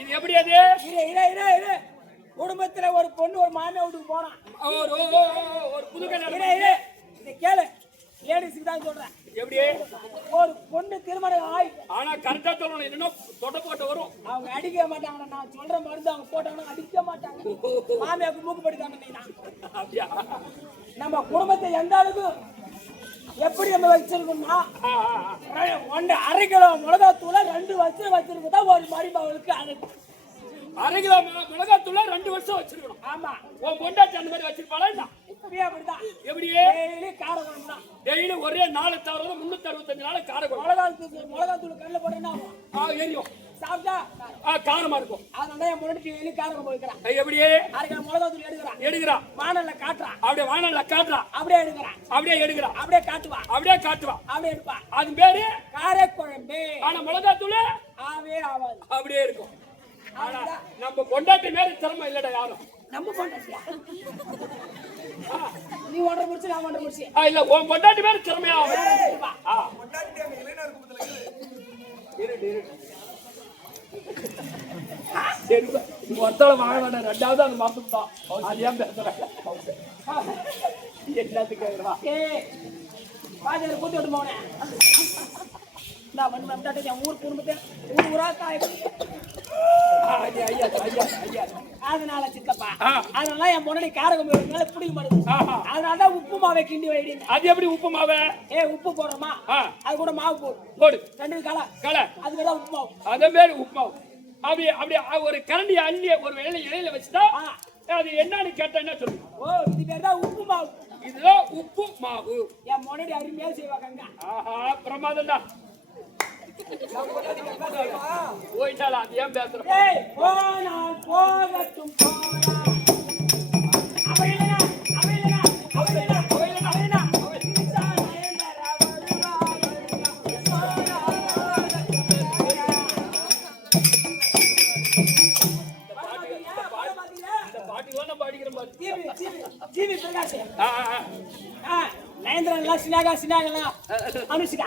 இது எப்படி அது? குடும்பத்துல ஒரு பொண்ணு ஒரு மாமியா வீட்டுக்கு போனான். ஒரு புது கல்யாணம். இதை கேளு, லேடிஸுக்கு தான் சொல்றேன். எப்படி? ஒரு பொண்ணு திருமணம் ஆகி, ஆனா கரெக்டா சொல்லணும், இல்லைன்னா தொட போட்டு வரும். அவங்க அடிக்க மாட்டாங்க. நான் சொல்ற மருந்து அவங்க போட்டாங்கன்னா அடிக்க மாட்டாங்க. மாமியாவுக்கு மூக்குப்படிதான். அப்படியா? நம்ம குடும்பத்தை எந்த அளவுக்கு எப்படி நம்ம வச்சிருக்கோம்னா, 1.5 கிலோ மிளகாத்தூள 2 வருஷம் வச்சிருக்கா ஒரு மருமகளுக்கு அழகு. 1/2 கிலோ மிளகாத்தூள 2 வருஷம் வச்சிருக்கணும். ஆமா, உன் பொண்டாட்டி அந்த மாதிரி வச்சிருப்பாளா? இப்பவே அப்படிதான். எப்படி? டெய்லி காரக்குழம்பு தான். டெய்லி ஒரே 4 தவிர 365 நாள் காரக்குழம்பு. மிளகாத்தூள் கல்ல போட்டேன்னா எரியும், சாப்பிட்டா காரமா இருக்கும். அதனால என் முன்னாடி டெய்லி காரக்குழம்பு வைக்கிறான். எப்படி? 1/2 கிலோ மிளகாத்தூள் எடுக்கிறான். வானல்ல காட்டுறான். அப்படியே வானல்ல காட்டுறான். அப்படியே எடுக்கிறான். அப்படியே எடுக்கிறான். அப்படியே காட்டுவான். அப்படியே காட்டுவான். அப்படியே எடுப்பான். அது பேரு காரக்குழம்பு. ஆனா மிளகாத்தூள் ஆவே ஆவாது, அப்படியே இருக்கும். ஆனா நம்ம பொண்டாட்டி மேல திறமை இல்லடா யாரும். நம்ம பொண்டாட்டியா? நீ ஒன்றரை முடிச்சு, நான் ஒன்றரை முடிச்சு. இல்ல, உன் பொண்டாட்டி மேல திறமையா ஒருத்தர வாங்க வேண்டாம். 2வது அந்த மரத்துக்கு தான். அது ஏன் பேசுறேன்? எல்லாத்துக்கும் பாஜக கூட்டி விட்டு போனேன். நான் வந்து என் ஊர் குடும்பத்தை ஊரா அதனால சித்தப்பா, அதனால என் பொண்ணு காரகம் பிடிக்க மாட்டேங்குது. அதனாலதான் உப்பு மாவை கிண்டி வைடி. அது எப்படி உப்பு மாவை? உப்பு போடுறோமா, அது கூட மாவு போடு. 2 களை அதுக்குதான் உப்பு மாவு. அதே மாதிரி உப்பு மாவு. அப்படி ஒரு கரண்டி அள்ளி ஒரு இலையில வச்சுட்டா அது என்னன்னு கேட்டா என்ன சொல்லு? இது பேர் தான் உப்பு மாவு. இதுதான் உப்பு மாவு. என் முன்னாடி அருமையா செய்வாங்க. பிரமாதம் தான். போயிட்டாளா? அது ஏன் பேசுற? போகட்டும் அனுஷ்கா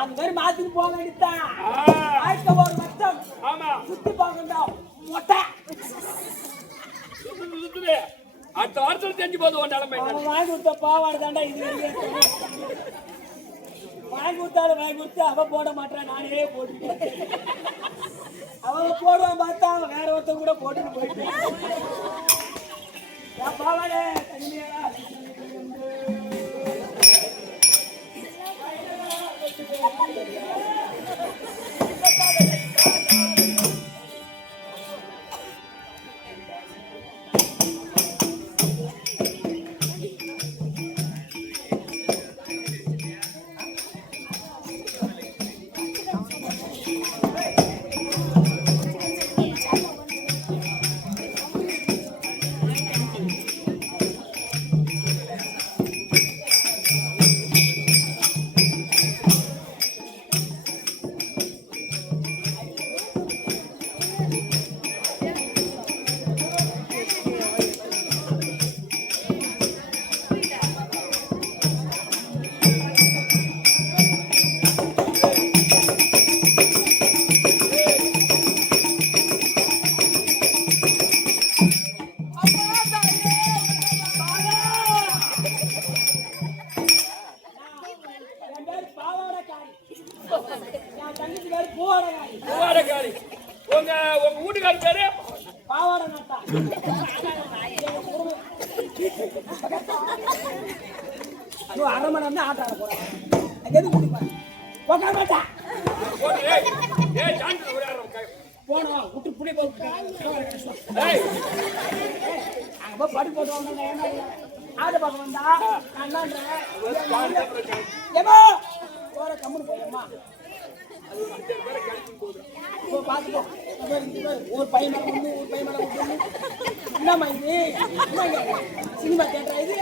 அந்த மாதிரி மாத்திட்டு போக வேண்டியதுதான். ஒரு வருஷம் சுத்தி போகணும். மொட்டை அடுத்த வாரத்தில் தெரிஞ்சு போது வாங்கி கொடுத்த பாவாடு தாண்டா இது. வாங்கி கொடுத்து அவ போட மாட்டான், நானே போட்டுட்டேன். அவங்க போடுவான் பார்த்தா வேற ஒருத்தர் கூட போட்டுட்டு போயிட்டு பாவாடே தனிமையா உங்க வீட்டுக்கார பேரு பாவாடை நாட்டா. அரை மணி நேரம் ஆட்ட ஆட போறேன். போனோம் விட்டு புளி போட்டு படி போட்டு ஆட்ட பார்க்க வந்தா போற கம்முன்னு போயம்மா பாத்துக்கோ. ஒரு பையன் மேல ஒண்ணு, ஒரு பையன் மேல ஒண்ணு. என்னம்மா இது? சினிமா தியேட்டரா இது?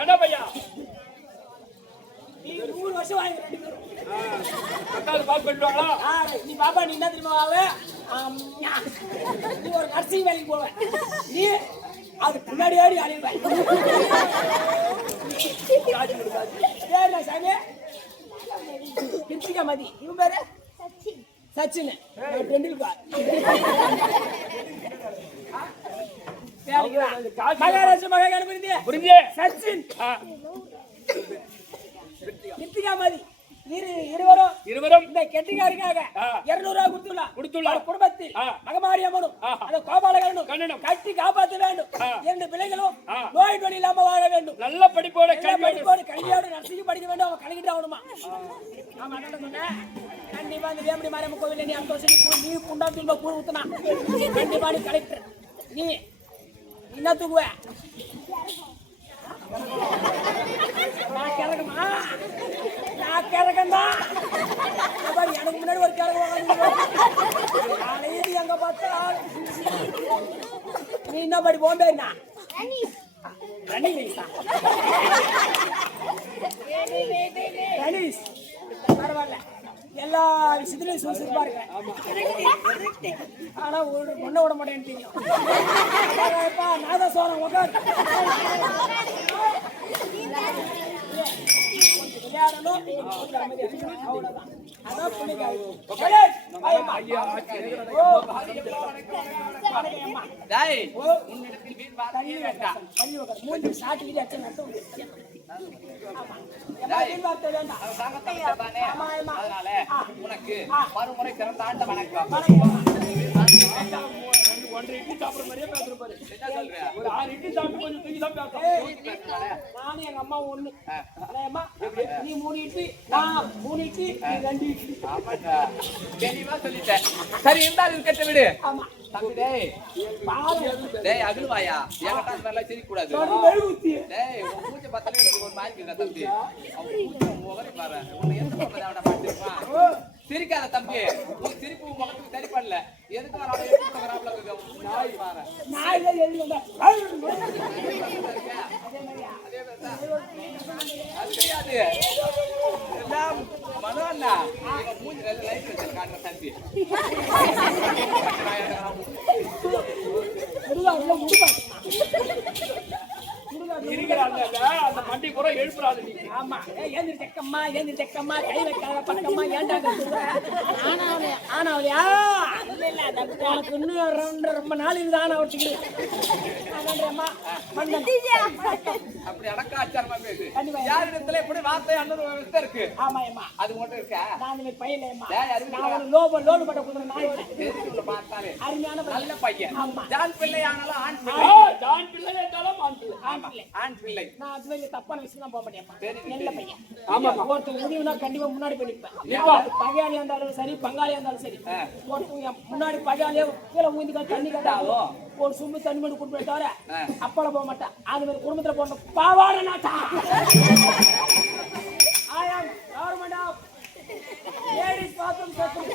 என்ன பையா நீ 100 வருஷம் வாங்கி ரெண்டு பேரும். பத்தாவது பாஸ் பண்ணிடுவாங்களா? நீ பாப்பா நீ என்ன தெரியுமா ஆவ? நீ ஒரு நர்சிங் வேலைக்கு போவ. நீ அது பின்னாடி ஆடி அழிவ. சாமி கிருத்திகா மதி இவன் பேரு சச்சின் டெண்டுல்கர். மகாராஷ்டிர மகா கணபதி புரிஞ்சு சச்சின் கிருத்திகா மதி இருவரும் இந்த கெட்டிக்காருக்காக 200 ரூபாய் கொடுத்துள்ளார். குடும்பத்தில் மகமாரி அம்மனும் அந்த கோபாலகனும் கட்டி காப்பாற்ற வேண்டும். 2 பிள்ளைகளும் நோய் நொடி இல்லாம வாழ வேண்டும். நல்ல படிப்போடு கல்வியோடு நர்சிங் படிக்க வேண்டும். அவன் கலக்கிட்டு ஆகணுமா? ஆமா சொன்னேன். கண்டிப்பா இந்த வேம்படி மாரியம்மன் கோவில் நீ அந்த வருஷம் நீ புண்டா திரும்ப கூழ் ஊத்துனா கண்டிப்பா நீ கலெக்டர். நீ என்ன தூக்குவ? நான் கிறக்குமா? நான் கிறக்கண்டா. எனக்கு முன்னாடி ஒரு கிறக்கு வாங்க எங்க பார்த்தா நீ என்ன படி போம்பேன்னா பரவாயில்ல எல்லா விஷயத்திலையும் சுறுசுறுப்பா இருக்க. ஆனா ஒரு பொண்ணை விட மாட்டேன்னு தெரியும். நாதஸ்வரம் உட்கார். ஆடணும் கொஞ்சம் அமைதியா இருக்கணும். அவ்வளவுதான். அதான் புள்ளிக்காய். ஏய், வாயம்மா. ஓ, வணக்கம்மா. டேய் ஓ, உன்னிடத்தில் வீண் வார்த்தையே வேண்டாம். தள்ளி உட்காரு. மூஞ்சி சாட்டிக்கிட்டு அச்சம் நடத்தும். ஆமா. ஏம்மா, வீண் வார்த்தை வேண்டாம். அவன் சாங்கத்தமிழர் தானே. ஆமா, ஆமா. அதனால உனக்கு மறுமுறை சிறந்த ஆண்ட வணக்கம். ஒன்றரை இட்லி சாப்பிடுற மாதிரியே பேசுற பாரு. என்ன சொல்ற? ஒரு 6 இட்லி சாப்பிட்டு கொஞ்சம் தூக்கி தான் பேசுறேன். நானும் எங்க அம்மா ஒண்ணு. அம்மா, நீ 3 இட்லி, நான் 3 இட்லி, நீ 2 இட்லி. ஆமாடா. தெளிவா சொல்லிட்டேன். சரி இருந்தாலும் இருக்கட்ட விடு. ஆமா. தம்பி டேய். பாரு. டேய் அகலுவாயா. என்கிட்ட அந்த மாதிரிலாம் சிரிக்க கூடாது. தொடு வெளுத்தி. டேய் உன் மூஞ்ச பார்த்தாலே எனக்கு ஒரு மாதிரி இருக்குடா தம்பி. அவன் மூஞ்ச முகரை பாரு. உன்னை எந்த மாதிரி அவட பாத்துமா? சிரிக்காத தம்பி. உன் சிரிப்பு உன் முகத்துக்கு சரி பண்ணல. எதுக்கு வராம எடுத்து போறாப்ல இருக்கு. நாய் பாரு. நான் இதை எழுதி வந்தேன். அதே பேசா. அது கிடையாது. எல்லாம் மனோண்ணா. இவன் மூஞ்சி நல்ல லைட் வச்சிருக்காங்க தம்பி. முருகா, உள்ள முடுப்பா. இருக்கிறாங்க அந்த மண்டி பூரா எழுப்புறாது நீ. ஆமா. ஏந்திரிச்சக்கம்மா, ஏந்திரிச்சக்கம்மா, கை வைக்காத பக்கம்மா, ஏன்டா கத்துற? ஆனாவலையா? இல்ல, உனக்கு இன்னும் ரொம்ப நாள் இது ஆனா வச்சுக்கிடு. அம்மா, மந்தன். அப்படி அடக்காச்சாரமா பேசு. கண்டிப்பா. யாரிடத்துல எப்படி வார்த்தை அண்ணன் விவசாய இருக்கு. ஆமாம்மா. அது மட்டும் இருக்கா? நான் இந்த மாதிரி பையன்லேம்மா. டேய், அருமையா. நான் ஒரு லோடு பட்ட குதிரை நாய். தெரிஞ்சுள்ள பார்த்தாலே அருமையான பையன். நல்ல பையன். ஆமா. ஜான் பிள்ளை ஆனாலும் ஆண் ஆ, பிள்ளை. ஜான் பிள்ளை என்றாலும் ஆண் பிள்ளை. ஆண் பிள்ளை. ஆண் பிள்ளை. நான் அது மாதிரி தப்பான விஷயம் தான் போக மாட்டேன்ப்பா. தெரியுது, நல்ல பையன். ஆமாம்மா. ஒருத்தர் உதவினா கண்டிப்பா முன்னாடி போய் நிற்பேன். நிப்பா. பகையாளியா இருந்தாலும் சரி, பங்காளியா இருந்தாலும் சரி. ஒருத்தவங்க முன்னாடி பகையாளியா கீழே ஊந்திக்கா தண்ணி கட்டாலும் ஒரு சும்பு தண்ணி மட்டும் குடிப்பேன் தவிர அப்பளம் போக மாட்டேன். அது மாதிரி குடும்பத்துல போன பாவாட நாட்டா. I am government of ladies bathroom facility.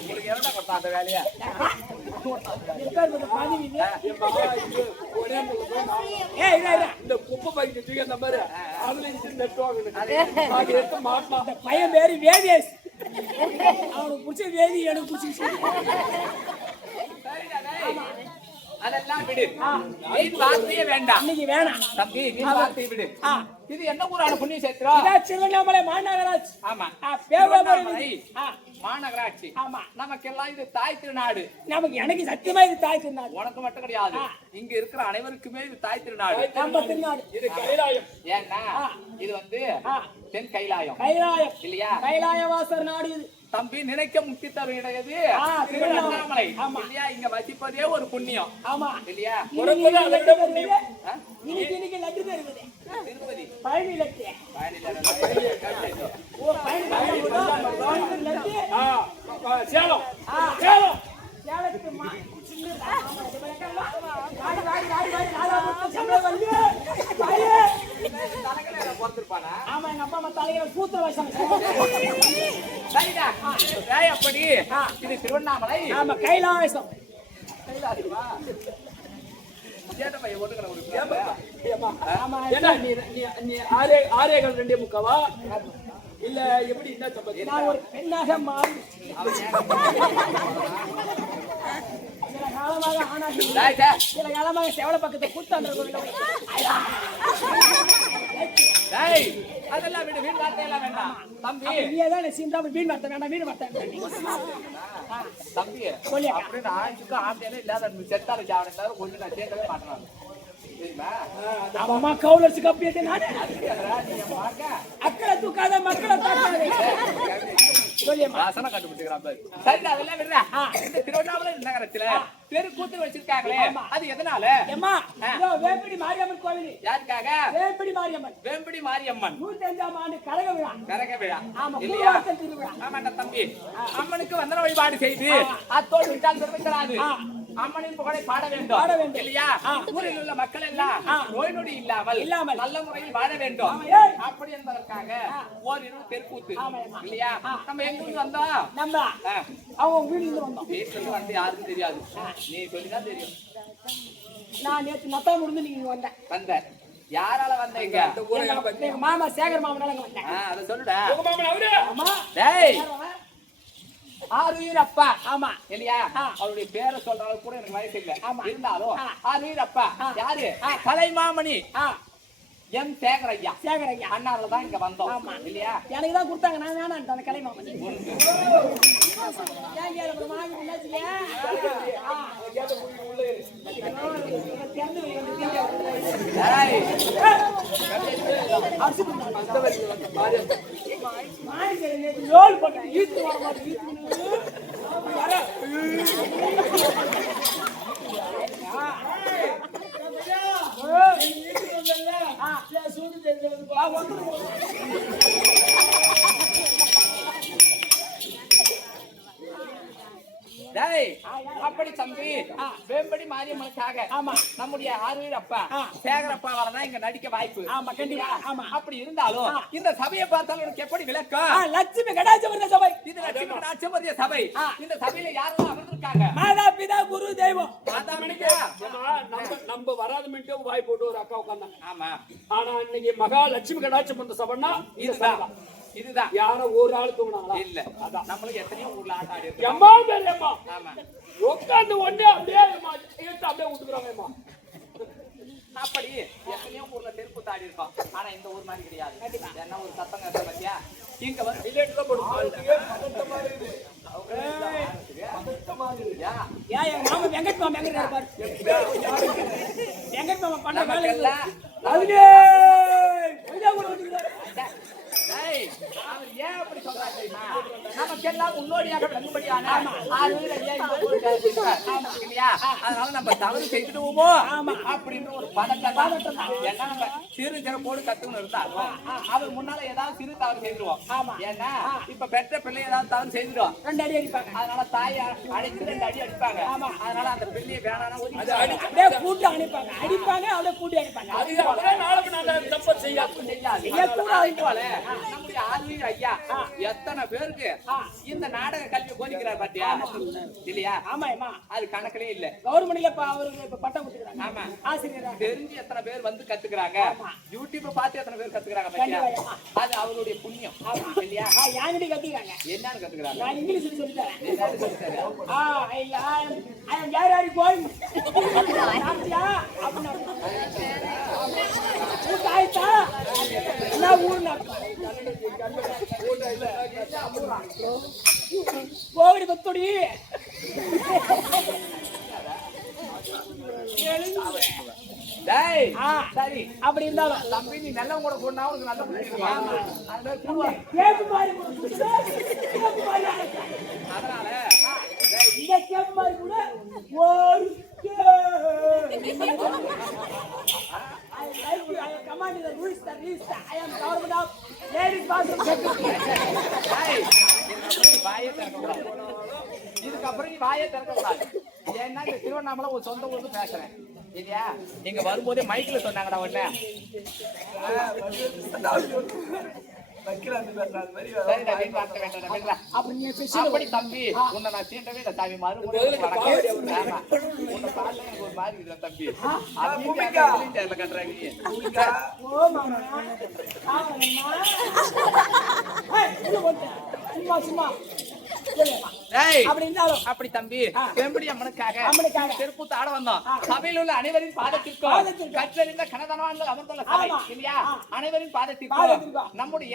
உங்களுக்கு எவ்வளவு கொடுத்தா அந்த வேலையை? இருக்காரு இந்த பதவி இது. ஏம்மா, இது ஒரே முகம் தான். ஏய், இல்ல, இல்ல. இந்த குப்பை பைக்கு தூக்கி அந்த மாதிரி அதுல இருந்து நெட் வாங்கணும். அது எடுத்து மாட்டலாம். இந்த பையன் பேரு வேதியேஷ். அவனுக்கு பிடிச்ச வேதி எனக்கு பிடிச்சி. சரிடா, டேய். அதெல்லாம் விடு. வீண் வார்த்தையே வேண்டாம். இன்னைக்கு வேணாம். தம்பி வீண் வார்த்தையை விடு. இது என்ன ஊரான புண்ணிய சேத்திரா? இதான் திருவண்ணாமலை மாநகராட்சி. ஆமா. பேரூராட்சி. மாநகராட்சி. ஆமா. நமக்கெல்லாம் இது தாய் திருநாடு. எனக்கு சத்தியமா இது தாய் திருநாடு. உனக்கு மட்டும் கிடையாது. இங்க இருக்கிற அனைவருக்குமே இது தாய் திருநாடு. நம்ம திருநாடு. இது கைலாயம். ஏன்னா இது வந்து தென் கைலாயம் கைலாயம் இல்லையா? கைலாயவாசர் நாடு இது. தம்பி நினைக்க முக்தி தருகிறது திருவண்ணாமலை. இல்லையா? இங்க வசிப்பதே ஒரு புண்ணியம். ஆமா. இல்லையா? இன்னைக்கு லட்டு தருவது. திருப்பதி பழனி லட்டு. ஓ, பழனி லட்டு. சேலம். சேலம். சேலத்துக்கு பொறுத்திருப்பானா? ஆமா, எங்க அப்பா அம்மா தலையில சூத்திர வச்சாங்க. சரிடா. அப்படி இது திருவண்ணாமலை. ஆமா, கைலாசம். கைலாசமா? சேட்ட பையன் ஓட்டுக்கிற ஒரு ஏம்மா, ஆமா. என்ன நீ ஆரேகள் 2.25 இல்ல எப்படி என்ன சம்பந்தி? நான் ஒரு பெண்ணாக மாறி சில காலமாக ஆனாகி சில காலமாக செவல பக்கத்தை கூத்தாண்டு அதெல்லாம் விடு. வீண் வார்த்தையெல்லாம் வேண்டாம் தம்பி. நீதான் சீந்தாமல் வீண் வார்த்தை வேண்டாம், வீண் வார்த்தை தம்பி. அப்படின்னு ஆயுக்கு ஆம்பியாலே இல்லாத செத்தாரு ஜாவன கொஞ்சம் நான் சேர்க்கவே மாட்டேன். அம்மா கவுலர்ஸ் கப்பியது நானே. அக்கறை தூக்காத மக்களை தாக்காதே. வாசனை கண்டுபிடிக்கிறான் பாரு. சரி அதெல்லாம் விடுறா. இந்த திருவண்ணாமலை நகரத்துல தெருக்கூத்து வச்சிருக்காங்களே அது எதனால? ஏம்மா, இதோ வேம்படி மாரியம்மன் கோவில். யாருக்காக? வேம்படி மாரியம்மன். வேம்படி மாரியம்மன் 105ஆம் ஆண்டு கரக விழா. கரக விழா. ஆமா, இல்லையா? பூவாசல் திருவிழா. ஆமாண்டா தம்பி. அம்மனுக்கு வந்தன வழிபாடு செய்து அத்தோடு விட்டால் பெருமைக்கிறாது. அம்மனின் புகழை பாட வேண்டும் இல்லையா? ஊரில் உள்ள மக்கள் எல்லாம் நோய் நொடி இல்லாமல் நல்ல முறையில் வாழ வேண்டும். அப்படி என்பதற்காக ஓரிரு தெருக்கூத்து இல்லையா? நம்ம எங்க இருந்து வந்தோம்? நம்ம அவங்க வீட்டுல இருந்து வந்தோம். வீட்டுல இருந்து வந்து யாருக்கும் தெரியாது. நீ சொல்லிதான் தெரியும். நான் நேற்று நத்தா முடிந்து நீங்க வந்தேன். வந்த யாரால வந்தீங்க? எங்க மாமா சேகர் மாமனால வந்தேன். அதை சொல்லுடா. உங்க மாமன் அவரு? அம்மா, டேய் ஆரூரப்பா. ஆமா இல்லையா? அவருடைய பேரை சொல்ற அளவுக்கு கூட எனக்கு வயசு இல்ல. ஆமா. இருந்தாலும் ஆரூரப்பா யாரு? கலைமாமணி எம் சேகர் ஐயா சேகர் ஐயா அண்ணாவில தான் இங்க வந்தோம். ஆமா. இல்லையா? எனக்கு தான் கொடுத்தாங்க, நான் வேணாம் அந்த கலைமா பண்ணி ஏங்க அப்புறம் வாங்கி என்னாச்சுங்க? ஏய், லோல் போட்டு ஈத்து வர மாதிரி டேய், அப்படி தம்பி வேம்படி மாரியம்மனுக்காக ஆமா. நம்முடைய ஆறுவீர் அப்பா சேகர் அப்பாவால தான் இங்க நடிக்க வாய்ப்பு. ஆமா, கண்டிப்பா. ஆமா. அப்படி இருந்தாலும் இந்த சபையை பார்த்தாலும் உனக்கு எப்படி விளக்கம்? லட்சுமி கடாட்சம் சபை, இது லட்சுமி கடாட்சமரிய சபை. இந்த சபையில யாரெல்லாம் அமர்ந்திருக்காங்க? மாதா பிதா குரு தெய்வம். மாதா பிதா. நம்ம வராத மினிட்டும் வாய் போட்டு ஒரு அக்கா உட்கார்ந்தாங்க. ஆமா, ஆனா இன்னைக்கு மகாலட்சுமி கடாட்சம் வந்த சபைன்னா இதுதான் இதுதான். யாரும் ஒரு ஆள் தூங்கினாங்களா? இல்ல, அதான் நம்மளுக்கு எத்தனையோ ஊர்ல ஆட்ட ஆடி இருக்கு. எம்மா பெரியம்மா ஆமா, உட்கார்ந்து ஒண்ணே அப்படியே எடுத்து அப்படியே விட்டுக்கிறாங்கம்மா. அப்படி எத்தனையோ ஊர்ல தெருக்கூத்து ஆடி இருக்கோம். ஆனா இந்த ஊர் மாதிரி கிடையாது. என்ன ஒரு சத்தம் கேட்ட பத்தியா? இங்க வந்து வில்லேஜ்ல ஏன் எங்க மாமா வெங்கட் மாமா எங்க இருப்பாரு? வெங்கட் மாமா பண்ண வேலை இல்ல. நமக்கெல்லாம் அவர் ஏன் அப்படி சொல்றாரு தெரியுமா? நமக்கெல்லாம் முன்னோடியாக விளங்கும்படியான ஆறுவீர் ஐயா இந்த ஊருக்கு இருக்கார். இல்லையா? அதனால நம்ம தவறு செய்துடுவோமோ அப்படின்ற ஒரு பதட்டம் தான். ஏன்னா நம்ம சிறு சிறப்போடு கத்துக்கணும் இருந்தாலும் அவர் முன்னால ஏதாவது சிறு தவறு செய்துருவோம். ஏன்னா இப்ப பெற்ற பிள்ளை ஏதாவது தவறு செய்துடும், 2 அடி அடிப்பாங்க. அதனால தாயை அடிச்சு 2 அடி அடிப்பாங்க. அதனால அந்த பிள்ளையை வேணாம்னா அப்படியே கூட்டு அனுப்பாங்க, அடிப்பாங்க, அப்படியே கூட்டி அடிப்பாங்க. நம்முடைய ஆறுவீர் ஐயா எத்தனை பேருக்கு இந்த நாடக கல்வி போதிக்கிறார் பாத்தியா? இல்லையா? ஆமாமா, அது கணக்கிலே இல்ல. கவர்மெண்ட்ல அவருக்கு இப்ப பட்டம் கொடுத்துறாங்க. ஆமா, ஆசிரியரா தெரிஞ்சு எத்தனை பேர் வந்து கத்துக்கிறாங்க, யூடியூப் பார்த்து எத்தனை பேர் கத்துக்கிறாங்க பாத்தியா? அது அவருடைய புண்ணியம். இல்லையா? யாங்கிட்ட கத்துக்கிறாங்க. என்னன்னு கத்துக்கிறாங்க? நான் இங்கிலீஷ்ல சொல்லித்தரேன். என்னன்னு சொல்லிட்டாரு? I am very going. சாப்பிட்டியா? அப்படின்னா ஆயிட்டா என்ன ஊர்னா கோவிடி பத்துடி டேய், சரி. அப்படி இருந்தாலும் தம்பி நீ நல்லவங்க கூட போனா உனக்கு நல்ல புத்தி இருக்கும். கேப்பு மாதிரி கேப்பு மாதிரி அதனால இந்த கேப்பு மாதிரி கூட ஒரு I command the rules, the rules. I am government of ladies bathroom secretary. டேய், வாயை திறக்கக்கூடாது. இதுக்கப்புறம் நீ வாயை திறக்கக்கூடாது. ஏன்னா இந்த திருவண்ணாமலை ஒரு சொந்த ஊர்ல பேசுறேன். இல்லையா? நீங்க வரும்போதே மைக்ல சொன்னாங்கடா உடனே. அப்படி தம்பி உன்னை நான் சீண்டவே இல்லை சாமி. மறுபடியும் ஒரு மாதிரி இல்லை தம்பி. கட்டுறாங்க அப்படி தம்பி வெம்படி அம்மனுக்காக தெருக்கூத்து ஆட வந்தோம். சபையில் உள்ள அனைவரின் பாதத்திற்கும் கற்றறிந்த கனதனவான்கள் அமர்ந்துள்ள சபை இல்லையா? அனைவரின் பாதத்திற்கும் நம்முடைய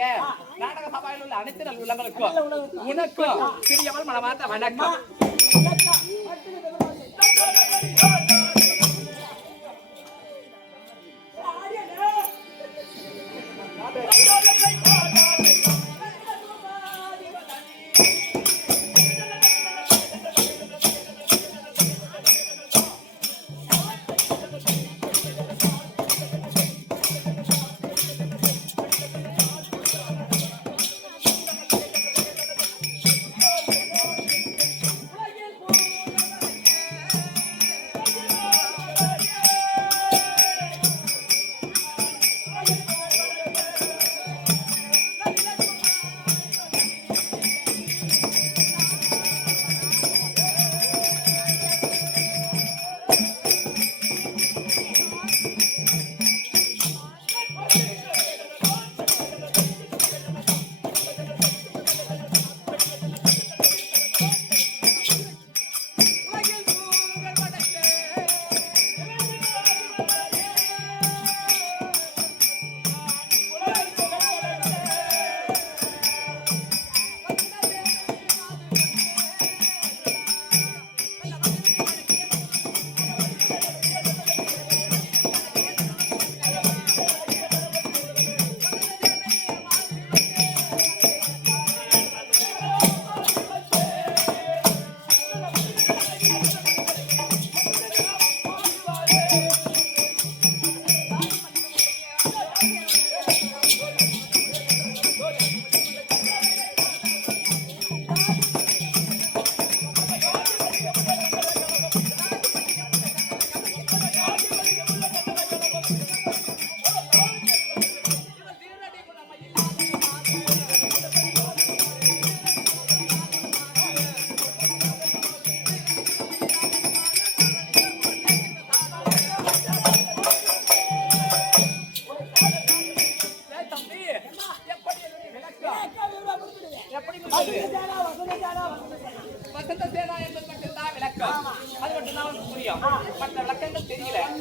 நாடக சபையில் உள்ள அனைத்து நல் உள்ளங்களுக்கும் உனக்கும் சிறியவள் மனமார்ந்த வணக்கம்.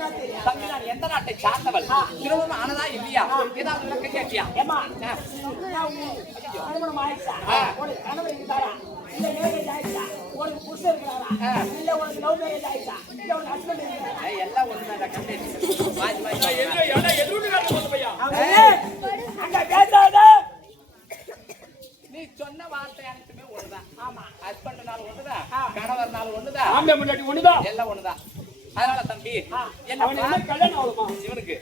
சொன்னா தெரியும். தம்பி நான் எந்த நாட்டை சார்ந்தவள் திருமணம் ஆனதா இல்லையா ஏதாவது விளக்க கேட்டியா ஏம்மா, திருமணம் ஆயிடுச்சா? உனக்கு கணவர் இருந்தாரா? இல்ல marriage ஆயிடுச்சா? உனக்கு புருஷன் இருக்கிறாரா? இல்ல உனக்கு love marriage ஆயிடுச்சா? இல்ல உனக்கு husband இருக்கிறாரா? எல்லாம் ஒண்ணுதான் கண்டேன் அங்க பேசாத. நீ சொன்ன வார்த்தை அனைத்துமே ஒண்ணுதான். ஆமா, ஹஸ்பண்ட்னால ஒண்ணுதான், கணவர்னால ஒண்ணுதான், ஆம்பளை முன்னாடி ஒண்ணுதான், எல்லாம் ஒண்ணுதான். அதனால தம்பி என்ன கல்யாணம் ஆகுமா இவனுக்கு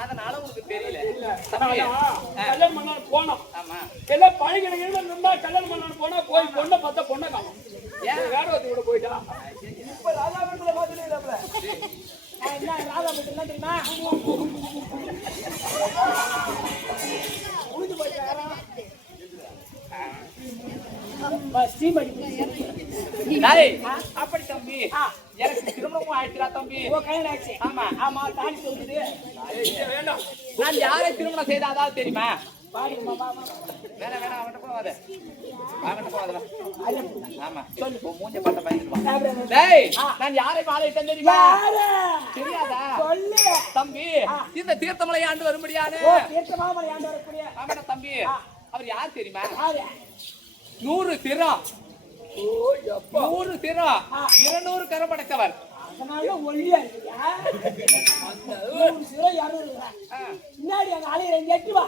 அதனால உனக்கு தெரியல கல்யாணம் பண்ண போனோம். ஆமா, எல்லாம் பழகின இருந்தா கல்யாணம் பண்ண போனா போய் பொண்ணை பார்த்தா பொண்ணை காணும். வேற ஒருத்தி கூட போயிட்டா. இப்ப ராதாபுரத்துல பாத்துட்டு என்ன ராதாபுரத்துல தெரியுமா? உழுது போயிட்டாரா? அப்படி தம்பி எனக்கு திருமணமும் ஆயிடுச்சுடா தம்பி. ஆமா ஆமா, தாலி சொல்லுது. நான் யாரை திருமணம் செய்தாதான் தெரியுமா? வேணாம் அவன்கிட்ட போவாத, ஆமா சொல்லு, மூஞ்ச பார்த்த பயந்துடுவான். டேய், நான் யாரை மாலையிட்டேன் தெரியுமா? தெரியாதா? தம்பி இந்த தீர்த்தமலை ஆண்டு வரும்படியான ஆமாடா தம்பி, அவர் யார் தெரியுமா? 100 திறம் 100 திறம் 200 கரம் படைத்தவர். அதனால ஒல்லியா இருக்கியா? முன்னாடி அங்க அலையிற எட்டு வா.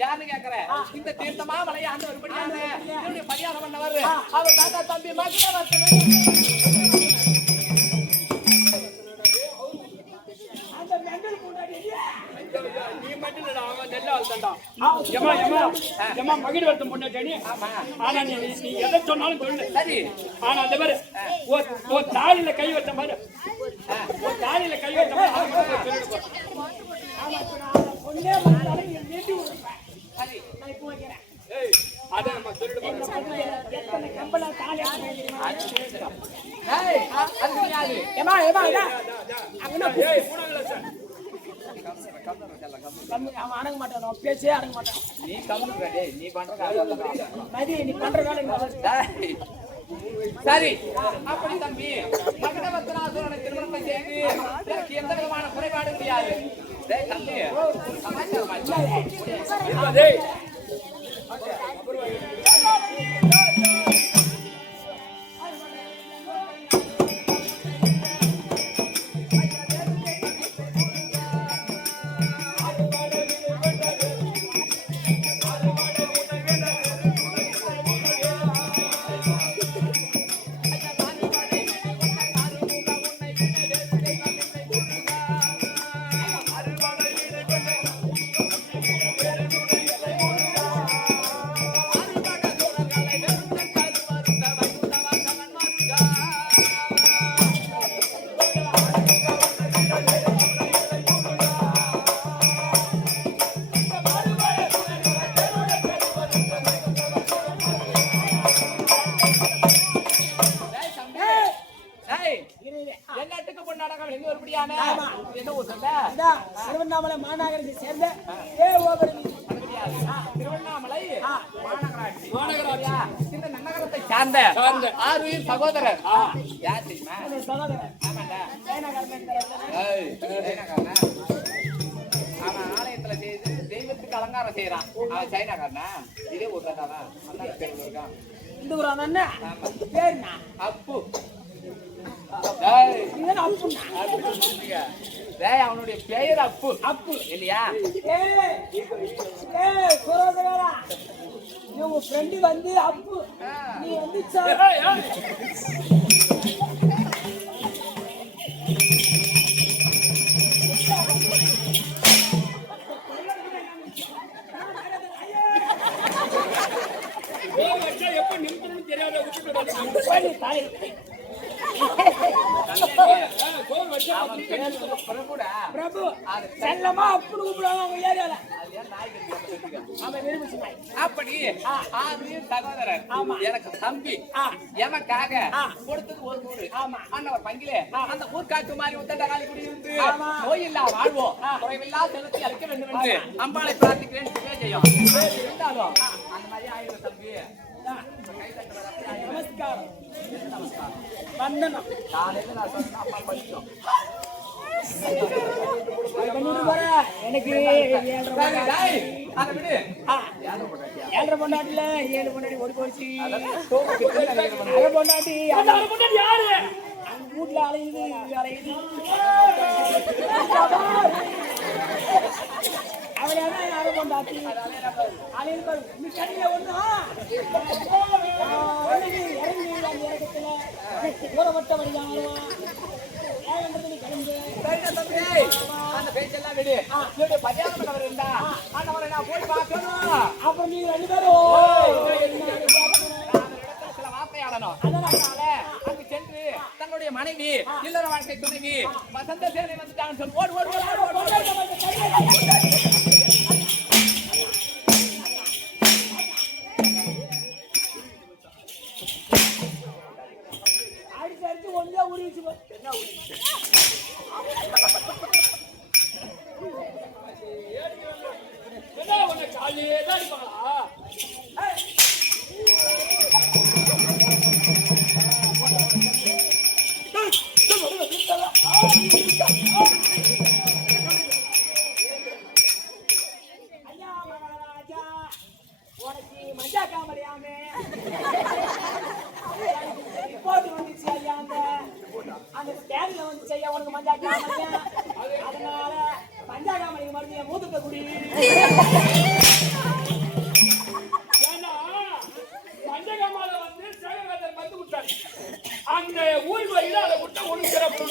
யாருன்னு கேக்குறேன்? இந்த தீர்த்தமா மலையை ஆண்டு வரும்படியான பரிகாரம் பண்ணவர் அவர் தாத்தா தம்பி மகிழ்வர்த்தம் பொண்ணு. ஆனா நீ எதை சொன்னாலும் சொல்லு. சரி, ஆனா அந்த மாதிரி ஒரு தாலியில கை வச்ச மாதிரி, ஒரு தாலியில கை வச்ச மாதிரி அதை நம்ம சொல்லிட்டு அடங்க மாட்டான், பேச்சே அடங்க மாட்டான். நீ கம்முனு நீ பண்ற நீ பண்ற வேலை. சரி, அப்படி தம்பி மகிடவர்த்தனாசுரனை திருமணம் செய்து எனக்கு எந்த விதமான குறைபாடு கிடையாது. தம்பி திருவண்ணாமலை மாநகரத்தை சேர்ந்த திருவண்ணாமலை மாநகராட்சி இந்த நன்னகரத்தை சார்ந்த 6 சகோதரர். யார் தெரியுமா? ஆமாண்டா, அவன் ஆலயத்துல செய்து தெய்வத்துக்கு அலங்காரம் செய்யறான். அவன் சைனாக்காரனா? இதே ஒரு தாதான் இருக்கான். இந்த ஊரா தானே? பேர் அப்பு. அவனுடைய பெயர் அப்பு. அப்பு இல்லையா? உங்க ஃப்ரெண்டு வந்து அப்பு, நீ வந்து எப்ப நிறுத்தணும்னு தெரியாத பிரபு செல்லமா அப்படி கூப்பிடுவாங்க அவங்க ஏரியால. அப்படி 6 சகோதரர். எனக்கு தம்பி எமக்காக கொடுத்தது 100. அண்ணவர் பங்கிலே அந்த ஊர்காட்டு மாதிரி உத்தண்ட காலி குடி இருந்து நோயில்லா வாழ்வோம், குறைவில்லா செலுத்தி அளிக்க வேண்டும் என்று அம்பாளை பிரார்த்திக்கிறேன். செய்யும் இருந்தாலும் அந்த மாதிரி ஆயிரம் தம்பி நமஸ்காரம் வந்தனம் காலையில நான் சொன்னா அம்மா படிச்சோம். எனக்கு அதை விடு. 7.5 பொண்டாட்டில 7 பொண்டாட்டி ஓடி போச்சு. அரை பொண்டாட்டி யாரு அந்த வீட்டுல அலையுது அவளை அரை பொண்டாட்டி அலையுது. நீ கட்டில ஒண்ணா இறங்கி அந்த இறக்கத்துல ஊறப்பட்ட வழியானோ அந்த பேச்செல்லாம் விடு. பரிகாரம் பண்ணவர் இருந்தா அவரை நான் போய் பார்க்கணும். அப்புறம் நீங்க 2 பேரும் சில வார்த்தையாடணும். அதனால அங்கு சென்று தன்னுடைய மனைவி இல்லற வாழ்க்கை துணைவி வசந்த சேனை வந்துட்டாங்கன்னு சொல்லி ஓடு ஓடு அடிச்சு ஒன்றா உரிச்சு என்ன உன்னை காலையே தான் இருப்பாங்களா ஐயா மகாராஜா உனக்கு மஞ்சா காமடியாமே ரிப்போர்ட் வந்துச்சு ஐயா அந்த ஸ்கேன்ல வந்துச்சு ஐயா உனக்கு மஞ்சா காமடியா அதனால மஞ்சா காமடி மருந்து மூத்துக்க குடி ஏன்னா மஞ்சகமால வந்து சேகரத்தை பத்து விட்டாரு அந்த ஊர் வரையில அதை விட்டா ஒண்ணு சிறப்பு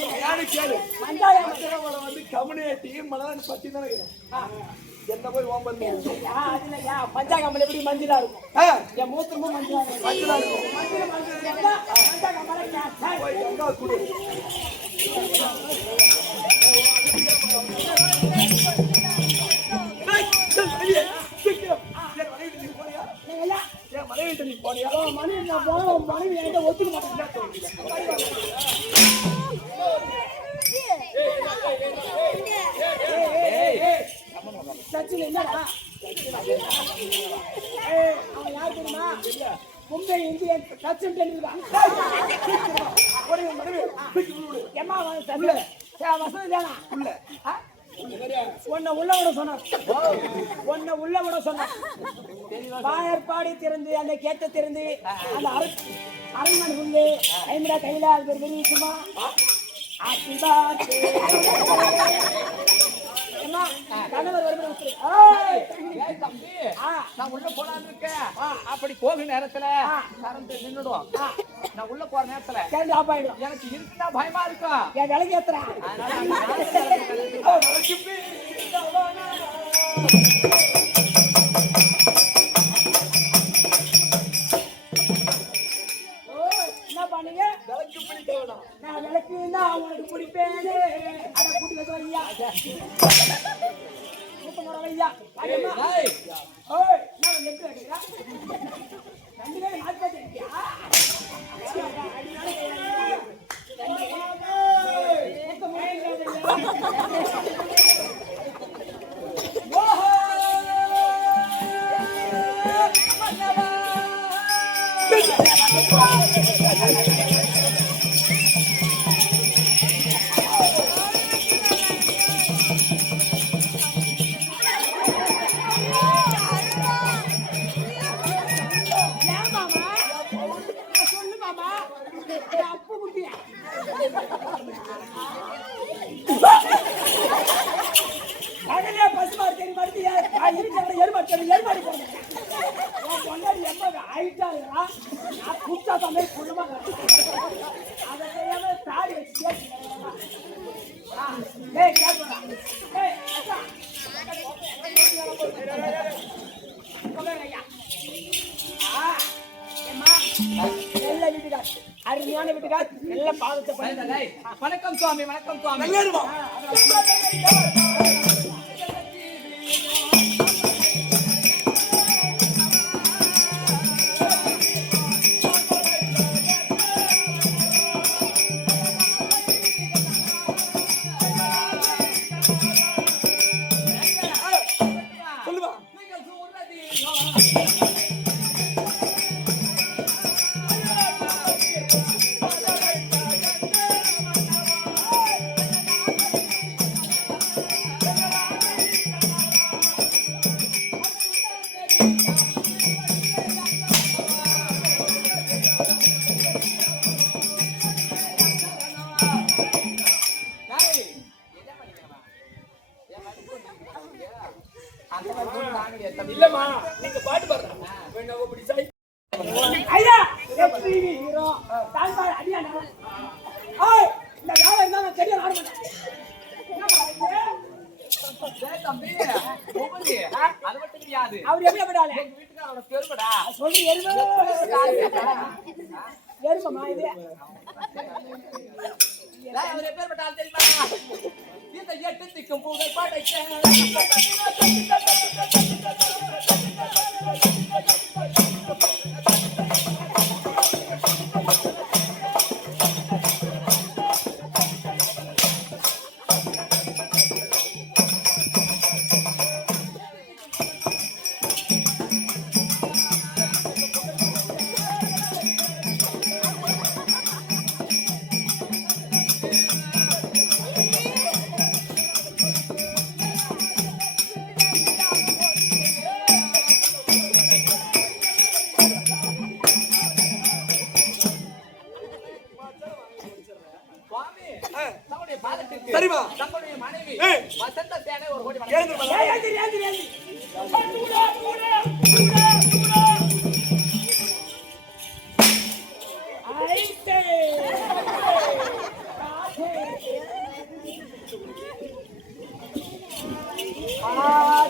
கேளு மஞ்சா காமடி வந்து கம்யூனிட்டி மலர் பத்தி தானே என்ன போய் ஓம்பல் அதுல மஞ்சா காமடி எப்படி மஞ்சளா இருக்கும் என் மூத்திரமும் மஞ்சளா இருக்கும் மஞ்சா காமடி எங்க குடு மனைவி நீ போனியா மனைவி நான் போனோம் மனைவி என்கிட்ட ஒத்துக்க மாட்டேன் சச்சின் என்னடா அவன் யார் தெரியுமா மும்பை இந்தியன் சச்சின் டெண்டுல்கர் எம்மா வசதி தானா உன்னை உள்ள விட சொன்ன வாயற்பாடி திறந்து அந்த கேட்ட திறந்து அந்த அரண்மனை உண்டு ஐம்பதா கையில அது பெரிய பெரிய விஷயமா கணவர் வரும்போது தம்பி நான் உள்ள போலான்னு இருக்கேன். அப்படி போகிற நேரத்துல கரண்ட் நின்னுடும். நான் உள்ள போற நேரத்துல கரண்ட் ஆஃப் ஆயிடும். எனக்கு இருக்குன்னா பயமா இருக்கும். என் விலைக்கு ஏத்துறேன். என்ன பண்ணீங்க? விளக்கு பிடிக்க வேணாம். நான் விளக்கு தான் அவனுக்கு பிடிப்பேனே. அட கூட்டி வச்சு ஐயா. ஐயா ஓய் நான் லெஃப்ட் அடிக்கிறா 2 பேரும் மாத்தி மாத்தி அடிக்கியா அருமையான வீட்டுக்கார் நல்ல பாதத்தை வணக்கம் சுவாமி வணக்கம் சுவாமி சொல்லுவா நீங்கள் அந்த மாதிரி பொண்ணு நாங்களே தம்பி. இல்லம்மா நீங்க பாட்டு பாடுறா வேணா அப்படி சாய் ஐயா எப்படி ஹீரோ தாழ்பாடு அடியானா ஏய் இந்த வேலை இருந்தா நான் சரியா ஆட மாட்டேன் என்ன பண்றீங்க டேய் தம்பி, பொம்பளை, அது மட்டும் தெரியாது. அவர் எப்படி படால எங்க வீட்டுக்காரோட பெருமைடா. சொல்லி எருமமா இது டேய், அவர் எப்பேர்ப்பட்ட ஆள் தெரியுமா? இந்த 8 திக்கும் புகழ் படைச்ச சுவாமி, தம்முடைய பாதத்துக்கு சரிம்மா. தம்முடைய மனைவி ஏய். வசந்த சேனை ஒரு கோடி எழுந்து வணக்கம். ஏய் ஏந்திரி ஐதே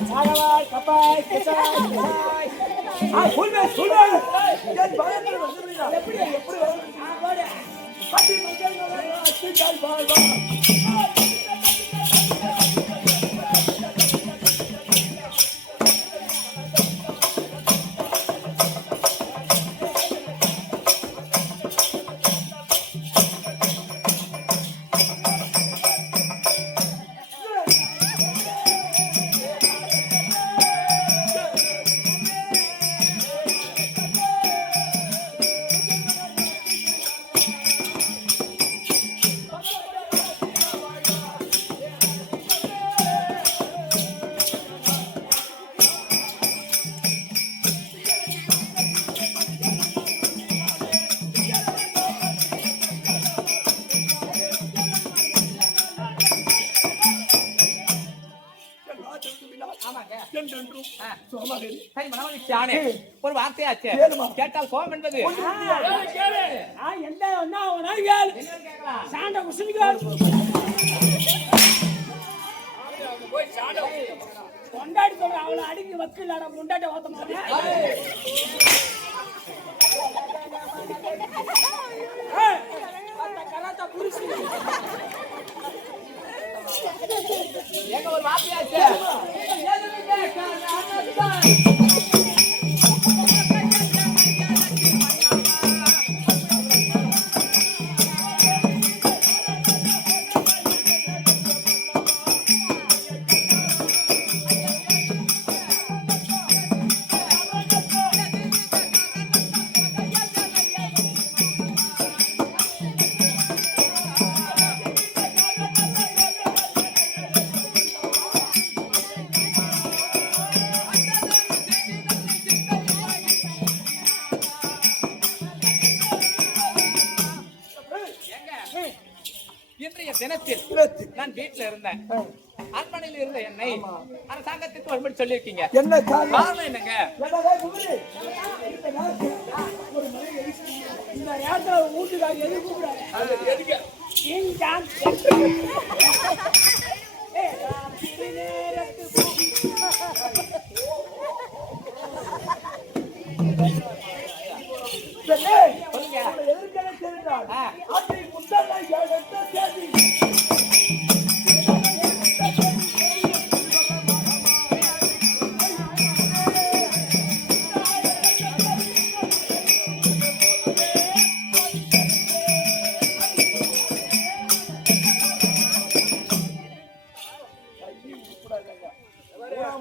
சாகவார் கபாய் கசாய் சொல்வே என் பயத்தில் வந்துடுறீங்க எப்படி எப்படி போடு கட்டி மஞ்சள் அச்சிட்டால் பால்வா ஆமாங்க. என்றென்றும் சுகமாக இரு. சரி, மனமகிழ்ச்சியானே. ஒரு வார்த்தையாச்சு. கேளுமா. கேட்டால் கோபம் என்பது கேளு எந்த ஒன்னா ஒன்னா கேள் என்னன்னு கேட்கலாம். சாண்ட குசுமிகள் போய் சாட கொண்டாடி சொல்ற அவளை அடிக்கி வக்கீலாட முண்டாட்ட ஓத்த மாதிரி கராத்தா புரிசு ஏங்க ஒரு வார்த்தையாச்சு. இன்றைய தினத்தில் நான் வீட்டுல இருந்தேன். அரண்மனையில் இருந்த என்னை அரசாங்கத்திற்கு வரும்படி சொல்லியிருக்கீங்க. என்ன காரணம் காரணம் என்னங்க? இந்த நேரத்துல வீட்டுக்காரி எது கூப்பிடாது எதுக்கு இங்கான் சொல்லுங்க. எதிர்க்கவே தெரிந்தால் அதை முந்தான எடுத்த தேதி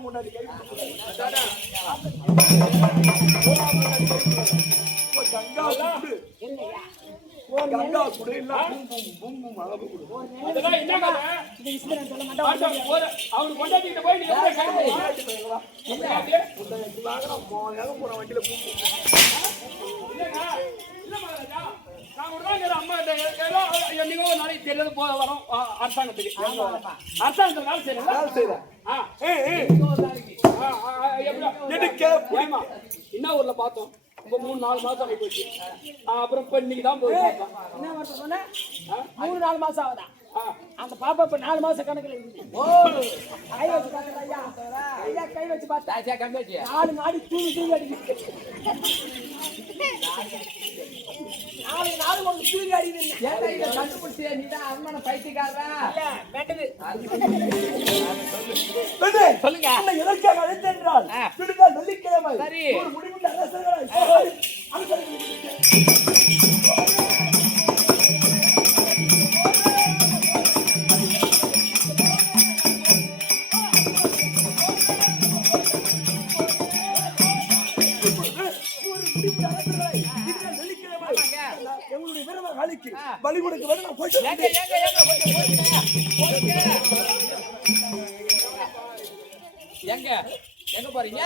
முன்னாடி கை கங்கா குடு இல்ல பூம் பூம் அளவு குடு அதெல்லாம் என்ன கதை இது இஸ்மரன் சொல்ல மாட்டேன் அவனுக்கு கொண்டாடிட்டு போய் நீ எப்படி கைது போற வண்டியில பூம் இல்லங்க இல்ல மகாராஜா நான் உடனே அம்மா என்னைக்கோ ஒரு நாளைக்கு தெரியாது போக வரோம் அரசாங்கத்துக்கு அரசாங்கத்துக்கு வேலை செய்யல செய்யறேன் ஆ ஒரு நாளைக்கு எடுக்க ஏமா என்ன ஊர்ல பார்த்தோம் இப்ப 3-4 மாசம் ஆகி போச்சு அப்புறம் இப்ப இன்னைக்கு தான் போய் பார்த்தோம் என்ன வருஷம் சொன்ன 3-4 மாசம் ஆகுதா அந்த பாப்பா இப்ப 4 மாசம் கணக்குல இருக்கு கை வச்சு பார்த்தா ஐயா ஐயா கை வச்சு பார்த்தா தாசியா கம்மியாச்சு 4 நாடி தூங்கி அடிக்குது 4 நாள் ஒரு தூங்கி அடிக்குது ஏன்டா இத கண்டுபிடிச்சே நீதான் அம்மன பைத்தியக்காரரா இல்ல மெட்டது சொல்லுங்க என்ன எதற்காக அழைத்தென்றால் விடுதல் வெள்ளிக்கிழமை சரி. ஒரு முடிவுள்ள அரசர்களை எங்களுடைய வீரமகாளிக்கு பலி கொடுக்க வேணும் நான் போயிட்டு ஏங்க எங்க எங்க போறீங்க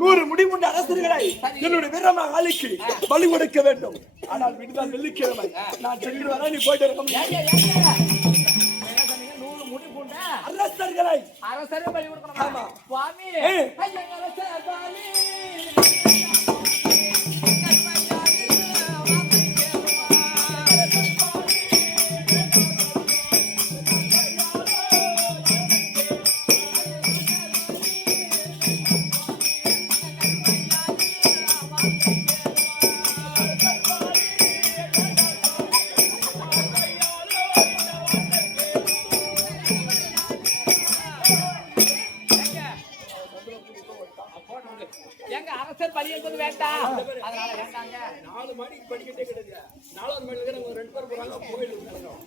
நூறு முடிவுண்ட அரசர்களை என்னுடைய வீரமகாளிக்கு பலி கொடுக்க வேண்டும் ஆனால் விடுதல் வெள்ளிக்கிழமை நான் சென்று வர நீ போயிட்டு இருக்க முடியாது அரசர்களை அரசர் பலி கொடுக்கணும் சுவாமி அரசர் பலி எங்க அரசர் பலி என்பது வேண்டாம் அதனால வேண்டாங்க 4 மணிக்கு படிக்கட்டே கிடையாது 4வது மணிக்கு நாங்க 2 பேர் போறாங்க கோயிலுக்கு என்ன பண்ணுவேன்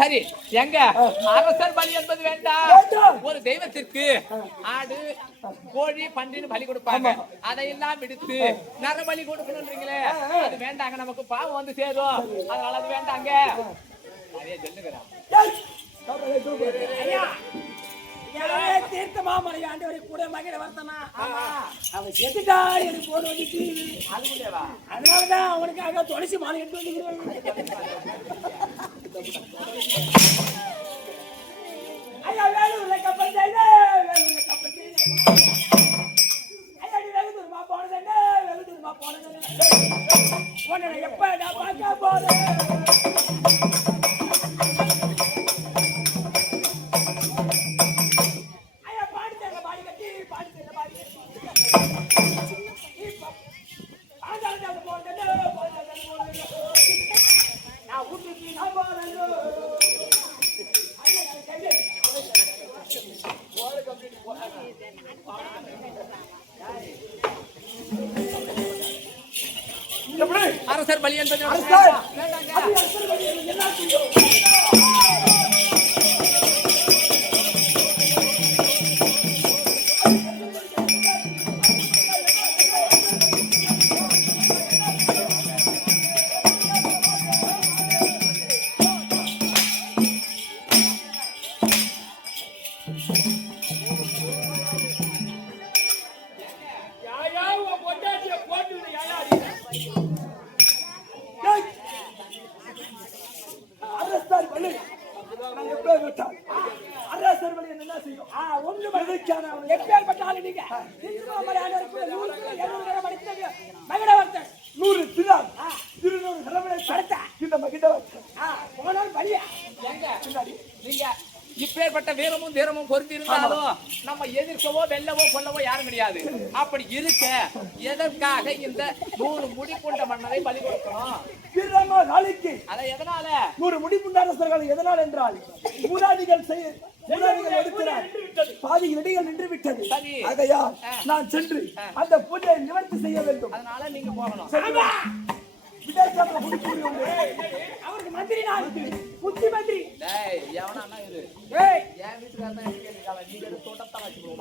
சரி எங்க அரசர் பலி என்பது வேண்டாம் ஒரு தெய்வத்திற்கு ஆடு கோழி பன்றின்னு பலி கொடுப்பாங்க அதையெல்லாம் விடுத்து நர பலி கொடுக்கணும்ன்றீங்களே அது வேண்டாங்க நமக்கு பாவம் வந்து சேரும் அதனால அது வேண்டாங்க அதே சொல்லுகிறேன் தீர்த்த மாமலை ஆண்டவரை கூட மகிழ வர்த்தனா அவன் செத்துட்டாரு எனக்கு போட வந்துச்சு அது முடியவா அதனாலதான் அவனுக்காக துளசி மாலை எடுத்து வந்துக்கிறேன் ஐயா வேலூர்ல கப்பல் செய்த வேலூர்ல கப்பல் செய்த ஐயா நீ வெகுதூர்மா போனது வெகுதூர்மா போனது உன்னை எப்ப நான் பார்க்க போறேன் அரசர் பலி என்பது அரசர் வழி என்ன செய்யும் ஒன்று எப்பேற்பட்டாலும் நீங்க மகிழவர்த்தன் 100 தினம் 200 தலைமுறை படுத்த இந்த மகிழவர்த்தன் போனால் வழியா நீங்க இப்பேற்பட்ட வீரமும் தீரமும் பொருந்தி இருந்தாலும் நம்ம எதிர்க்கவோ வெல்லவோ கொல்லவோ யாரும் கிடையாது அப்படி இருக்க எதற்காக இந்த 100 முடி கொண்ட மன்னரை பலி கொடுக்கணும் நாளைக்கு அதை எதனால 100 முடிப்புண்ட அரசர்கள் எதனால் என்றால் மூதாதிகள் பாதி இடைகள் நின்று விட்டது ஆகையால் நான் சென்று அந்த பூஜையை நிவர்த்தி செய்ய வேண்டும் அதனால நீங்க போகணும் அவருக்கு மந்திரி நான் புத்தி மந்திரி எவனா இரு என் வீட்டுக்காரன் நீங்க தோட்டத்தான் வச்சுக்கணும்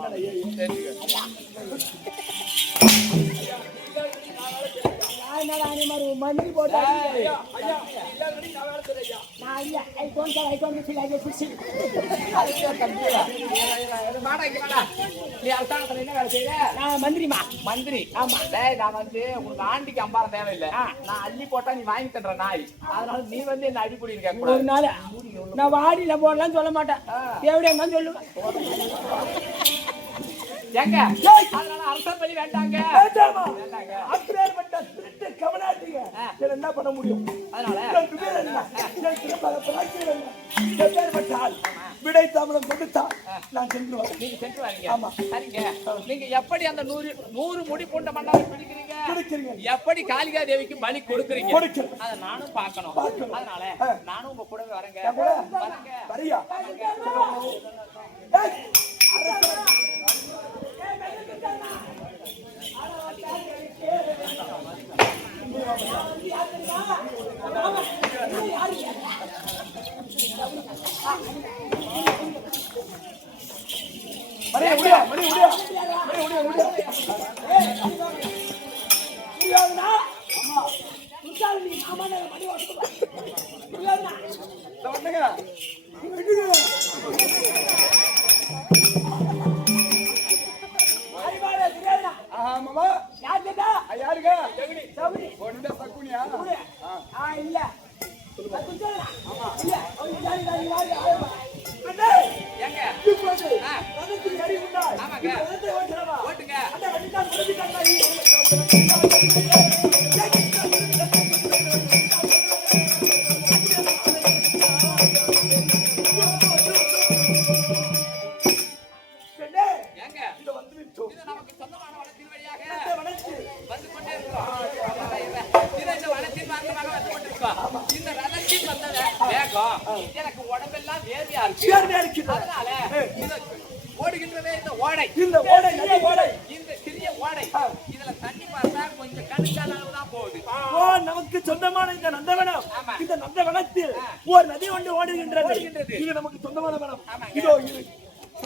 மாதிரி மந்திரி போட்டா ஐயா ஐயா எல்லா வரைக்கும் நான் வேலை செய்றேன் ஐயா. நான் ஐயா I don't feel I push அதுக்கே தம்பி வாடா இங்க வாடா. நீ அரசாங்கத்துல என்ன வேலை செய்யற? நான் மந்திரிமா மந்திரி. ஆமா. டேய் நான் வந்து உனக்கு ஆண்டிக்கு அம்பாரம் தேவையில்லை. நான் அள்ளி போட்டா நீ வாங்கி தர்ற நாய். அதனால நீ வந்து என்ன அடிப்படி இருக்க ஒரு கூடாது. நாள் நான் வாடியில போடலாம் சொல்ல மாட்டேன் எப்படியா தான் சொல்லுவேன் ஏங்க அதனால அரசர் பள்ளி வேண்டாங்க. வேண்டாமா? வேண்டாங்க. அப்பேற்பட்ட திருட்டு கவனாட்டிங்க. இதுல என்ன பண்ண முடியும்? அதனால இதற்கு பேர் என்ன? இதற்கு நம்ம பிராக்கியம் என்ன? எப்பேற்பட்ட ஆள்? விடை தாமதம் கொடுத்தால் நான் சென்று வரேன். நீங்க சென்று வரீங்க. ஆமா. சரிங்க. நீங்க எப்படி அந்த 100 முடி கொண்ட மண்டலம் பிடிக்கிறீங்க? பிடிக்கிறீங்க. எப்படி காளிகா தேவிக்கு பலி கொடுக்குறீங்க? கொடுக்கிறேன். அத நானும் பார்க்கணும். பார்க்கணும். அதனால நானும் உங்க கூடவே வரேங்க. என் கூட? வரேங்க. வரியா? ஏய், அரசே. மரியா, முடியா, மரியா, முடியா. மரியா, முடியா, முடியா. புரியாதுனா அம்மா முட்டாள் நீ ஆமாடா மடி ஓட்டு புரியாதுனா இதோ வந்துங்க. விடுங்க. அறிவாளே புரியாதுனா மாமா. யாருடா யாருங்க? சவுரி ஒண்ணுதான் சக்குனியா? இல்ல குஞ்சலா இல்ல அவன் யாரு அண்ணே ஏங்க இப்போது ரதத்தில் ஏறி உண்டாய். ஆமாங்க. இந்த ரதத்தை ஓட்டுறவா? ஓட்டுங்க. அண்ணே, வண்டிதான் முடிஞ்சுட்டாங்க. பெண்ணே, ஏங்க இது வந்து விட்டோம். இது நமக்கு சொந்தமான வனத்தின் வழியாக ரதத்தை வளைச்சு. வந்து கொண்டே இருக்கிறோம். இது இந்த வனத்தின் மார்க்கமாக வந்து கொண்டிருக்கோம். இந்த ரதத்தின் வந்தத வேகம் எனக்கு உடம்பெல்லாம் வேர்வையா இருக்கு. சேர்மையா இருக்குது. அதனால இது ஓடுகின்றதே இந்த ஓடை. இந்த ஓடை, நதி ஓடை. இந்த சிறிய ஓடை இதுல தண்ணி பார்த்தா கொஞ்சம் கணுக்கான அளவு தான் போகுது. ஓ, நமக்கு சொந்தமான இந்த நந்தவனம். ஆமா. இந்த நந்தவனத்தில் ஒரு நதி ஒன்று ஓடுகின்றது. ஓடுகின்றது. இது நமக்கு சொந்தமான வனம். ஆமாங்க. இதோ இது.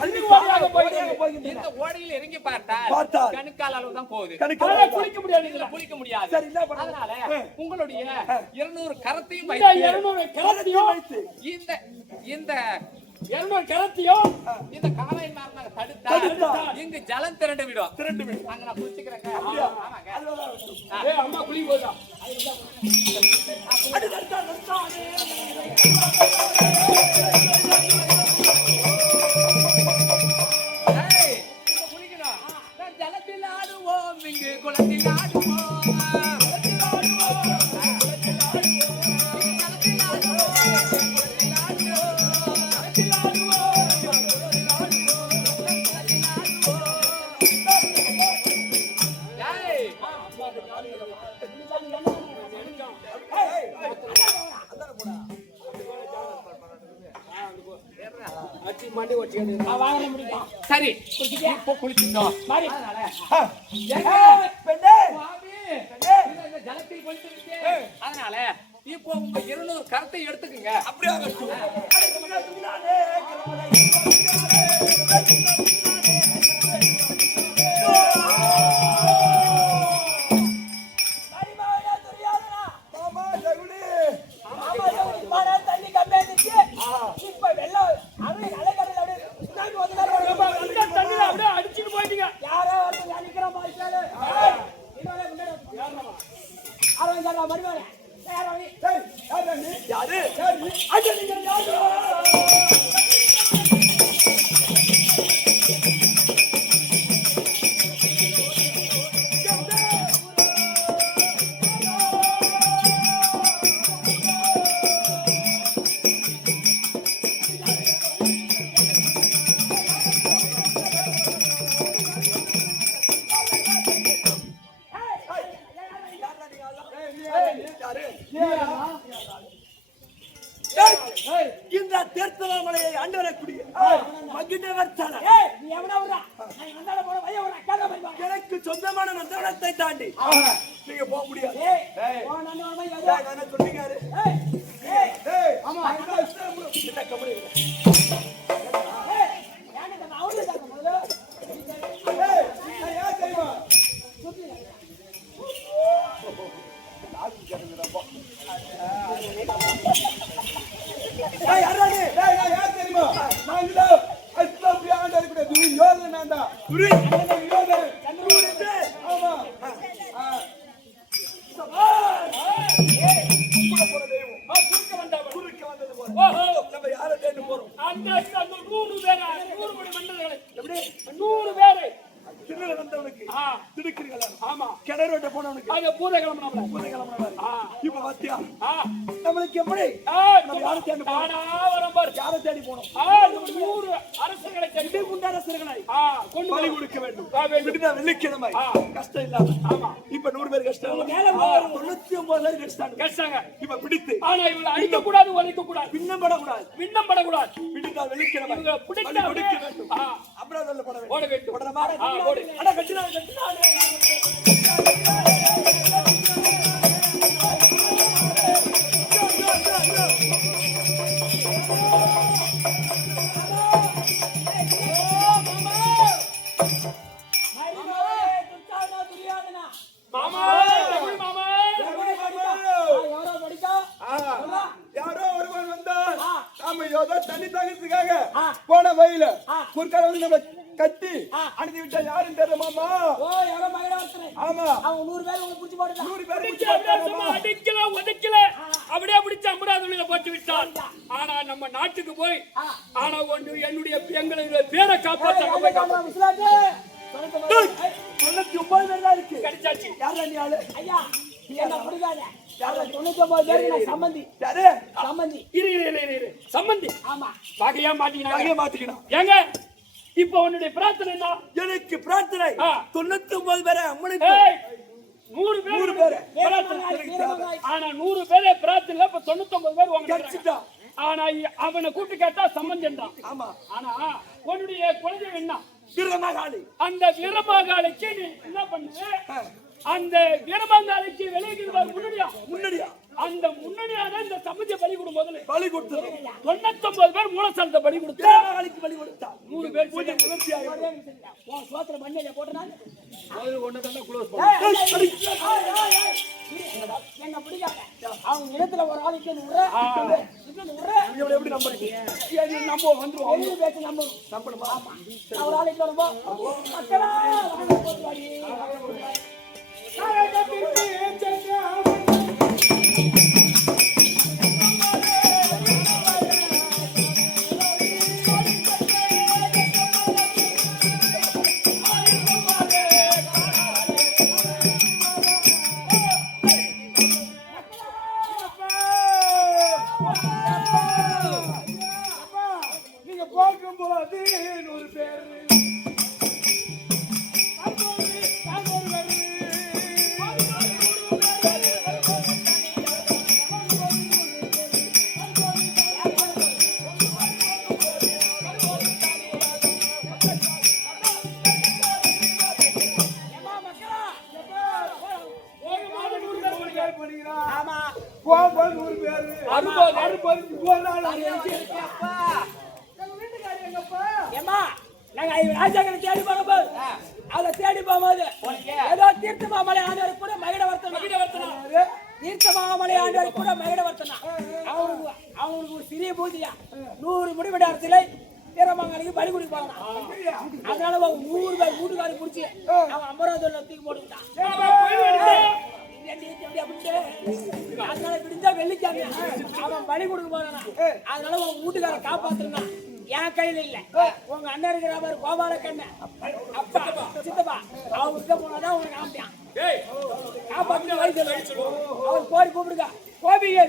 அள்ளி ஓடியாக போகின்றன. இந்த ஓடையில் இறங்கி பார்த்தால் பார்த்தால் கணுக்கால் அளவு தான் போகுது. கணக்கு குளிக்க முடியாது இதுல குளிக்க முடியாது. சரி, என்ன பண்ணலாம்? அதனால உங்களுடைய 200 கரத்தையும் இந்த வைத்து 200 கரத்தையும் வைத்து இந்த இந்த 200 கரத்தையும் இந்த காலை நாங்க தடுத்தா. தடுத்தா இங்கு ஜலம் திரண்டு விடும். திரண்டு விடு. அங்க நான் குளிச்சுக்கிறேங்க. அப்படியா? ஆமாங்க. அதுதான் வேண்டும். ஏய் அம்மா குளி போதா அடி தடுத்தா, தடுத்தா. ஏய், இப்ப குளிக்கணும். நான் ஜலத்தில் ஆடுவோம் இங்கு குளத்தில் ஆடுவோம். ஏய், அச்சி மண்டி வச்சு வாங்க முடியும் சரி இப்போ குளிச்சுட்டோம். மாறி அதனால ஏங்க, பெண்ணே. சுவாமி, பெண்ணே. இந்த ஜலத்தில் குளித்து விட்டு அதனால இப்போ உங்க 200 கரத்தை எடுத்துக்குங்க. அப்படியே ஆகட்டும். அடி கமலா, துணியானே, கிளம்புதை. மரிமாயா துரியாதனா மாமா, ஜகுலி. ஆமா யோகி பாரா தண்ணி கம்பேதிக்கு இப்ப வெள்ளம் அவன் அலைகடல் அப்படியே சுனாமி வந்தாரு இந்த தண்ணில அப்படியே அடிச்சிட்டு போயிட்டீங்க யாரோ ஒருத்தர் அடிக்கிற மாதிரி கேளு இன்னொரு முன்னாடி அரவன் சொல்றா மரிமாயா யாரோ நீ ஏய், யாரு நீ? யாரு? அடி, நீங்க யாரு? ஏய், இந்த தீர்த்தவாமலையை ஆண்டு வரக்கூடிய மகிழ்ந்தவர் தல. ஏய் நீ எவனா வரா நான் வந்தால போற பைய வரா கேள மரிமா எனக்கு சொந்தமான நந்தவனத்தை தாண்டி நீங்க போக முடியாது. ஏய் ஓ நான் ஒரு மாதிரி ஏய், நான் என்ன சொன்னீங்க? ஏய் ஏய் ஏய், ஆமா, என்ன கம்பெனி? ஏய் யானே நான் அவரே தான் முதல்ல ஏய், நான் யார் தெரியுமா? சுத்தி லாபி கேக்குதுடா. ஏய் யாரா நீ? டேய் நான் யார் தெரியுமா? நான் இந்த அஸ்லாமிய ஆண்டா இருக்கிற துரியோதனன்டா. துரியோதனன். கண்ணூரிலே ஆமா. குறுக்க வந்தது போல. ஓஹோ நம்ம யாரை தேடி போறோம்? அந்த 100 பேரா 100 கோடி மன்னர்களை எப்படி 100 பேரை திருநெல்வேலி வந்தவனுக்கு திடுக்கிறீங்களா? ஆமா கிணறு வெட்ட போனவனுக்கு அங்க பூத கிளம்புனாப்ல இப்ப பாத்தியா நம்மளுக்கு எப்படி நம்ம யாரை தேடி போறோம்? தானா வரும் பாரு யாரை தேடி போனோம்? 100 அரசர்களை தேடி குண்ட அரசர்களை கொண்டு பலி கொடுக்க வேண்டும். வேண்டும். விடுதா வெள்ளிக்கிழமை கஷ்டம் இல்லாம. ஆமா இப்ப 100 பேர் கஷ்டம் இல்ல. 99 பேர் கஷ்டம். கஷ்டங்க இப்ப பிடித்து ஆனா இவங்க அடிக்க கூடாது ஒலிக்க கூடாது பின்னம் படக்கூடாது. விண்ணம் படக்கூடாது விடுதா வெள்ளிக்கிழமை இவங்க பலி பிடிச்சா கொடுக்க வேண்டும். அப்புறம் பட வேண்டும். ஓட வேண்டும் படமா? ஓடு அட கட்டினா மாமா தமிழ் மாமா யாரோ ஒருவன் வந்தான். நாம ஏதோ தண்ணி தாகத்துக்காக போன வழியில குறுக்கால வந்து நம்ம கட்டி அனுப்பி விட்டா யாருன்னு தெரியமாமா? ஆமா 100 பேர் உங்களுக்கு பிடிச்சி போடுங்க 100 பேர் அடிக்கல ஒதுக்கல அப்படியே பிடிச்சு அமராவதியில போட்டு விட்டான். ஆனா நம்ம நாட்டுக்கு போய் ஆனா ஒன்று என்னுடைய எங்களுடைய பேரை காப்பாற்ற போய் 99 பேர் தான் இருக்கு. கிடைச்சாச்சு யாரா நீ ஆளு? ஐயா என்ன பிடிக்காத 99 பேர் நான் சம்பந்தி யாரு? சம்பந்தி இரு சம்பந்தி ஆமா வகையா மாட்டீங்க அங்கே மாத்திக்கணும். ஏங்க இப்ப உன்னுடைய பிரார்த்தனை என்ன? எனக்கு பிரார்த்தனை 99 பேரை அம்மனுக்கு ஏய், 100 பேர் பிரார்த்தனை. ஆனா 100 பேரே பிரார்த்தனை இப்ப 99 பேர் உங்க கிடைச்சிட்டா. ஆனா அவனை கூப்பிட்டு கேட்டா சம்பந்தம் தான். ஆமா ஆனா உன்னுடைய குழந்தை என்ன? வீரமகாளி. அந்த வீரமகாளிக்கு நீ என்ன பண்ணு? அந்த வீரமகாளிக்கு வெளியே முன்னாடியா அந்த முன்னணியாக இந்த சமூக பலி கொடு முதல்ல பலி கொடுத்தது. 99 பேர் மூலஸ்தானத்தை பலி கொடுத்து வீரமகாளிக்கு பலி கொடுத்தா 100 பேர் பூஜை நிவர்த்தி ஆயிடும். உன் சோத்திர மண்ணில போட்டனால என்ன பிடிக்காத அவங்க இடத்துல ஒரு ஆளுக்கு எப்படி நம்புறீங்க? நம்ம வந்துருவோம் பேச்சு நம்பணுமா ஒரு ஆளுக்கு வரும்போ மக்களா நீங்க பார்க்கும்போது 100 பேர் ஆமா போகும்போது 100 பேர் அறுபது ஒரு நாள் ஏமா நாங்க ராஜாக்களை தேடி போகும்போது அதை தேடி போகும்போது ஏதோ தீர்த்த மாமலை ஆண்டவர் கூட மகிழவர்த்தனா தீர்த்த மாமலை ஆண்டவர் கூட மகிழவர்த்தனா அவங்களுக்கு ஒரு சிறிய பூஜையா 100 முடிவெட அரசியலை வீரமங்காளிக்கு பலி கொடுக்க போகலாம். அதனால 100 பேர் வீட்டுக்காரி பிடிச்சி அவன் அமராவதியில தூக்கி போட்டுக்கிட்டான். அதனால பிடிச்சா வெள்ளிக்காங்க அவன் பலி கொடுக்க போறானா. அதனால உங்க வீட்டுக்கார காப்பாத்துனா என் கையில இல்ல உங்க அண்ணன் இருக்கிற மாதிரி கோபால கண்ணன் அப்பா சித்தப்பா அவர்கிட்ட போனாதான் உனக்கு காமிப்பான். காப்பாத்து வயசு அவர் கோரி கூப்பிடுங்க கோபிகை